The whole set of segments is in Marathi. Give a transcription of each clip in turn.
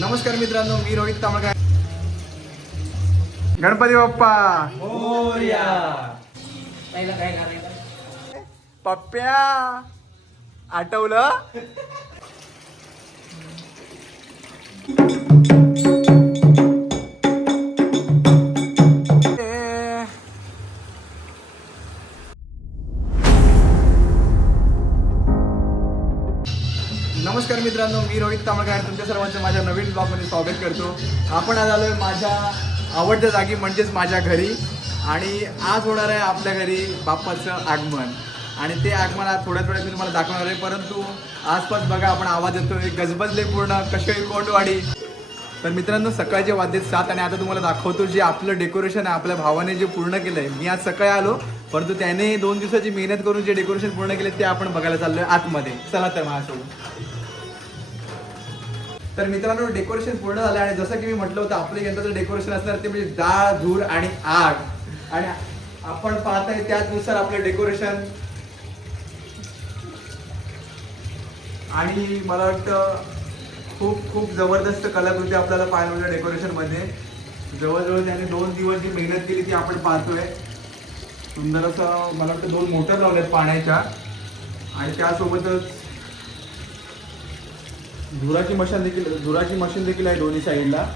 नमस्कार मित्रांनो मी रोहित तामळकर गणपती बाप्पा. पहिला काय करायचं? पप्प्या आठवलं? नमस्कार मित्रांनो मी रोहित तामळकर आणि तुमच्या सर्वांचं माझ्या नवीन ब्लॉगमध्ये स्वागत करतो. आपण आज आलोय माझ्या आवडत्या जागी म्हणजेच माझ्या घरी. आणि आज होणार आहे आपल्या घरी बाप्पाचं आगमन. आणि ते आगमन आज थोड्या थोड्यात मी तुम्हाला दाखवणार आहे. परंतु आसपास बघा आपण आवाज येतोय गजबजले पूर्ण कशळी कोंडवाडी. तर मित्रांनो सकाळचे वाजले सात आणि आता तुम्हाला दाखवतो जे आपलं डेकोरेशन आहे आपल्या भावाने जे पूर्ण केलंय. मी आज सकाळी आलो परंतु त्याने दोन दिवसाची मेहनत करून जे डेकोरेशन पूर्ण केले ते आपण बघायला चाललोय आतमध्ये. चला तर माझ्यासोबत. तर मित्रांनो डेकोरेशन पूर्ण झालं आणि जसं की मी म्हटलं होतं आपलं यंत्राचं डेकोरेशन असणार ते म्हणजे डाळ धूर आणि आग. आणि आपण पाहताय त्याचनुसार आपलं डेकोरेशन आणि मला वाटतं खूप खूप जबरदस्त कलाकृती आपल्याला पाहायला मिळते डेकोरेशनमध्ये जवळजवळ त्याने दोन दिवस जी मेहनत केली ती आपण पाहतोय. सुंदर असं मला वाटतं दोन मोटर लावल्यात पाण्याच्या. आणि त्यासोबतच धुराची मशीन देखील धुराची मशीन देखील आहे दोन्ही साईडला.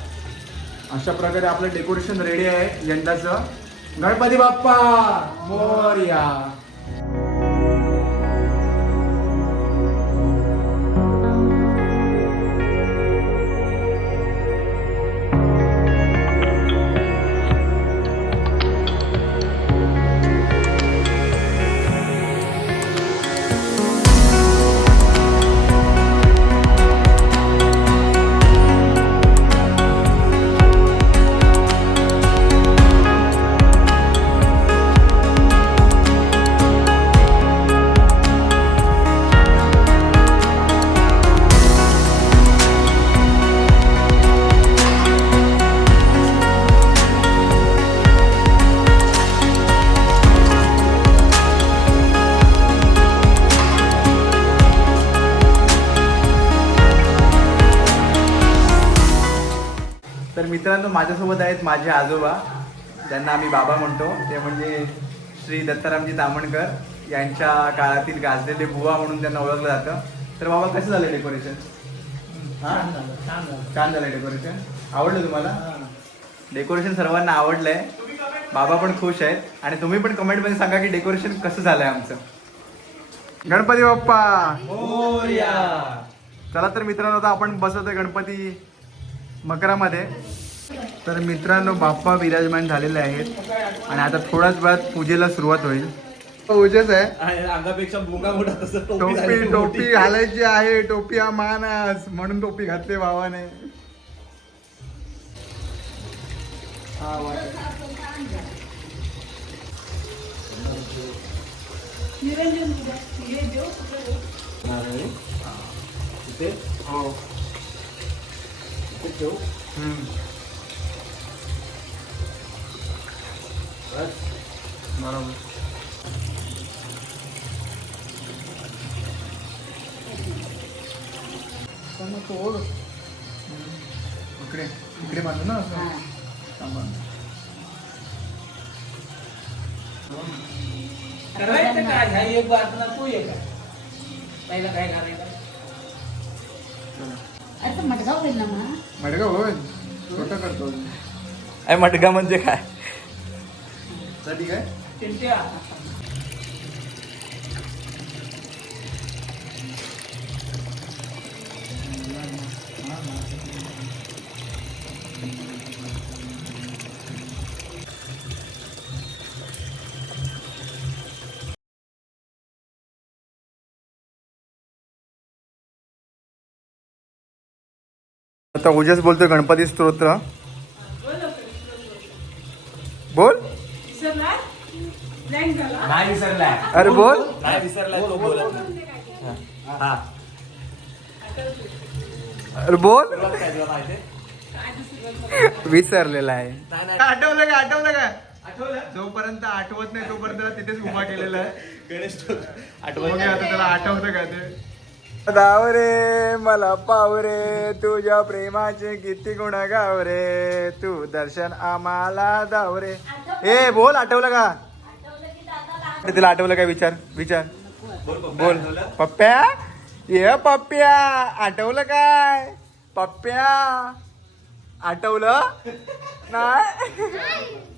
अशा प्रकारे आपलं डेकोरेशन रेडी आहे यंदाचं. गणपती बाप्पा! मोरया! माझ्यासोबत आहेत माझे आजोबा. ज्यांना आम्ही बाबा म्हणतो. ते म्हणजे श्री दत्तारामजी तामणकर यांच्या काळातील गाजलेले बुवा म्हणून त्यांना ओळखलं जातं. तर बाबा कसं झालं डेकोरेशन छान झालं छान झालं. झालं डेकोरेशन आवडलं तुम्हाला? हा. डेकोरेशन सर्वांना आवडलंय. बाबा पण खुश आहेत. आणि तुम्ही पण कमेंटमध्ये सांगा की डेकोरेशन कसं झालंय आमचं. गणपती बाप्पा! चला तर मित्रांनो आता आपण बसवतोय गणपती मकरामध्ये. तर मित्रांनो बाप्पा विराजमान झालेले आहेत. आणि आता थोड्याच वेळात पूजेला सुरुवात होईल. पूजेच आहे. अंगापेक्षा मोठा तसं टोपी टोपी घालायची आहे. टोपी हा मानस म्हणून टोपी घातली भावाने. हा वा. हो हम्म. बरोबर तोड इकडे इकडे बांधू ना असं करायचं काय ह्या एक बातला तू एक पहिला काय करायचं चला. होईल ना मग मडगा छोटं करतो अरे म्हणजे काय साठी काय चिंट्या. आता उजेस बोलतोय गणपती स्तोत्र. बोल. नाही विसरलाय. अरे बोल. नाही विसरलाय तो बोलत नाही. हा. अरे बोल. काय तुला? विसरलेला आहे. नाही, नाही. आठवलं का आठवलं का आठवलं? जोपर्यंत आठवत नाही तोपर्यंत त्याला तिथेच उभा केलेला आहे. गणेश. बघूया आठवत आता त्याला आठवतं का ते? धाव रे मला पाव रे तुझ्या प्रेमाचे किती गुण गाव रे तू दर्शन आम्हाला धाव रे ए बोल आठवलं का? तिला आठवलं काय विचार विचार. बोल. पप्प्या? ये पप्प्या आठवलं काय? पप्प्या आठवलं? नाही?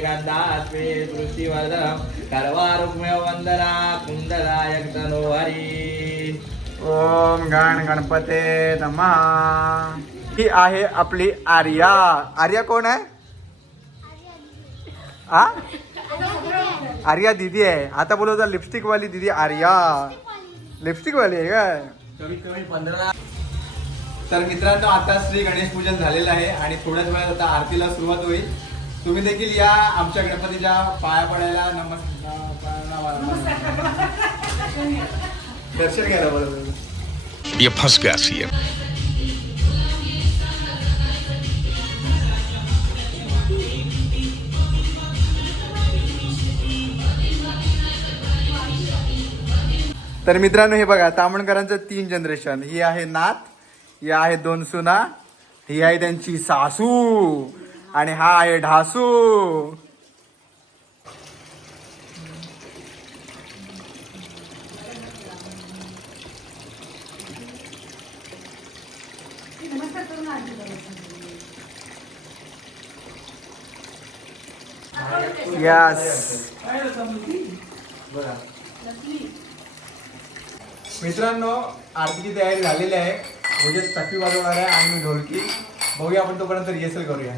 गन्धास्मे वन्दना कुन्ददायक हरी। ओम गण गणपते नमा। ही आहे आपली आर्या। आर्या कोण आहे? आ? आर्या दीदी आहे. आता बोलवता लिपस्टिक वाली दीदी आर्या. लिपस्टिक वाली आहे काय? कमीत कमी पंधरा तर मित्रांनो आता श्री गणेश पूजन झालेलं आहे आणि थोड्याच वेळात आता आरतीला सुरुवात होईल. तुम्ही देखील या आमच्या गणपतीच्या पाया पडायला. नमस् दर्शन घ्यायला बरोबर ये फंस गया सी तर मित्रांनो हे बघा तामणकरांचं तीन जनरेशन ही आहे नात या आहे दोन सुना ही आहे त्यांची सासू आणि हा आहे ढासू. यस मित्रांनो आरतीची तयारी झालेली आहे. म्हणजे चक्की वाजवणार आहे आणि मी ढोलकी. बघूया आपण तोपर्यंत रिहर्सल करूया.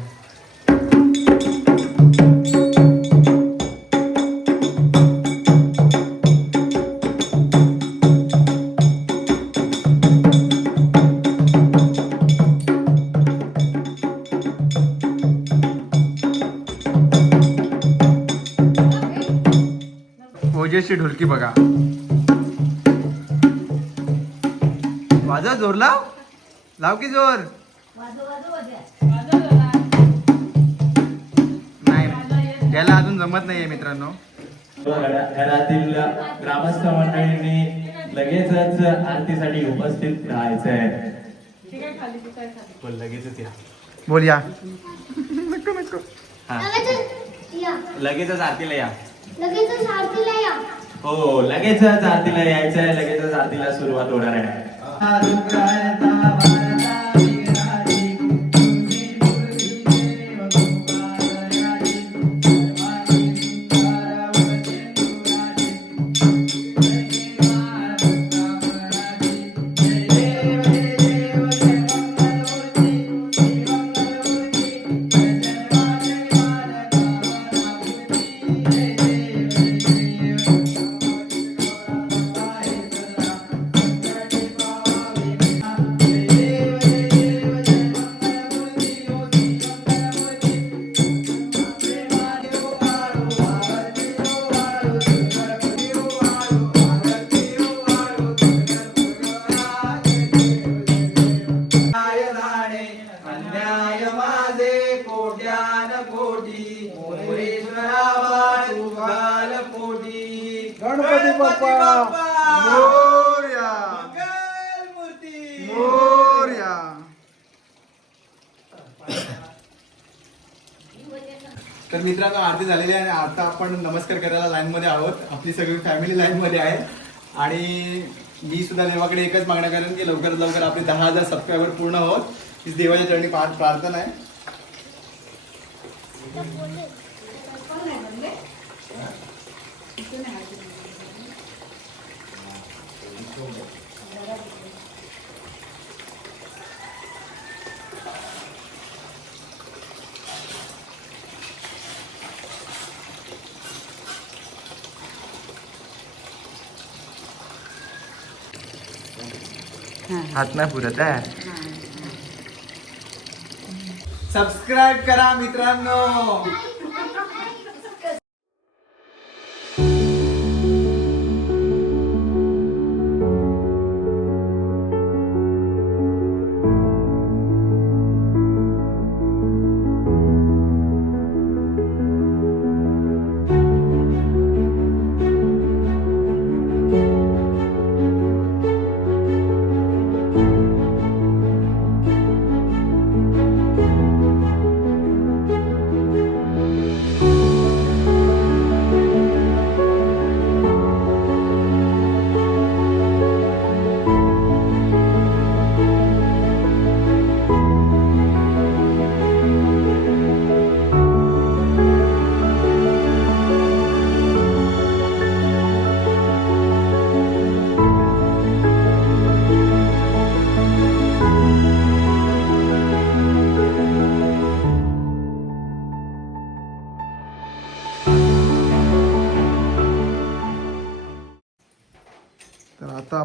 ओजेसची ढोलकी बघा. माझा जोर लाव की जोर. नाही त्याला अजून जमत नाहीये मित्रांनो. घरातील ग्रामस्थ मंडळींनी लगेचच आरतीसाठी उपस्थित राहायचंय. बोल लगेचच या. बोल या. हा. या. लगेचच आरतीला या. लगेचच आरतीला या. हो लगेचच आरतीला यायचंय लगेचच आरतीला सुरुवात होणार आहे. दुख मोरया मोरया तर मित्रांनो आरती झालेली आहे आणि आता आपण नमस्कार करायला लाईन मध्ये आहोत. आपली सगळी फॅमिली लाईन मध्ये आहे. आणि मी सुद्धा देवाकडे एकच मागण्या करेन की लवकरात लवकर आपले दहा हजार सबस्क्रायबर पूर्ण होत. हीच देवाच्या चरणी पाठ प्रार्थना आहे. हात नाही पुरत आहे सबस्क्राईब करा मित्रांनो.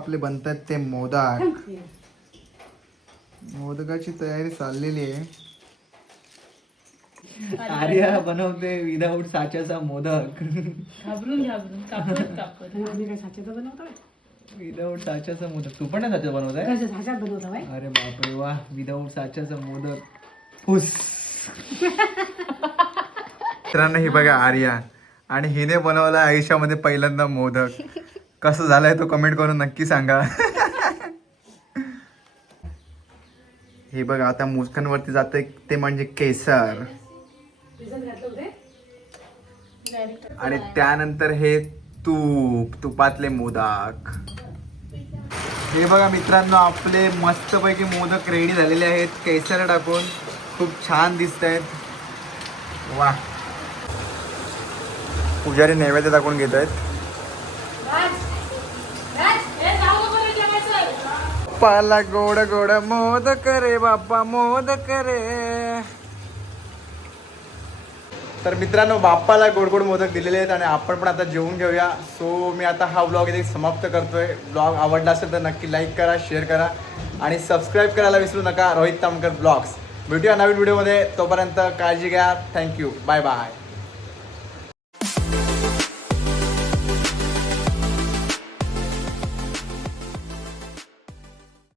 आपले बनतात ते मोदक. मोदकाची तयारी चाललेली आहे. आर्या बनवते विदाऊट साच्याचा मोदक. घाबरून घाबरून. कापत कापत. आम्ही काय साच्याचं बनवतोय? विदाऊट साच्याचा मोदक. तू पण नाही साचा बनवत आहे कसं साच्यात बनवतो बाई? अरे बापरे वा. विदाऊट साच्याचा मोदक. फुस. मित्रांनो ही बघा आर्या. आणि हिने बनवला आयुष्यामध्ये पहिल्यांदा मोदक. कसं झालंय तो कमेंट करून नक्की सांगा. हे बघा आता मुस्कांवरती जाते ते म्हणजे केसर. आणि त्यानंतर हे तूप तुपातले मोदक. हे बघा मित्रांनो आपले मस्तपैकी मोदक रेडी झालेले आहेत. केसर टाकून खूप छान दिसत आहेत वा पुजारी नैवेद्य टाकून घेत आहेत बाप्पाला गोड गोड मोद करे बाप्पा मोद करे. तर मित्रांनो बाप्पाला गोड गोड मोदक दिलेले आहेत आणि आपण पण आता जेवून घेऊया. सो मी आता हा ब्लॉग इथे समाप्त करतोय. ब्लॉग आवडला असेल तर नक्की लाईक करा शेअर करा आणि सबस्क्राईब करायला विसरू नका रोहित तामकर ब्लॉग्स भेटूया नवीन व्हिडिओमध्ये तोपर्यंत काळजी घ्या. Thank you bye bye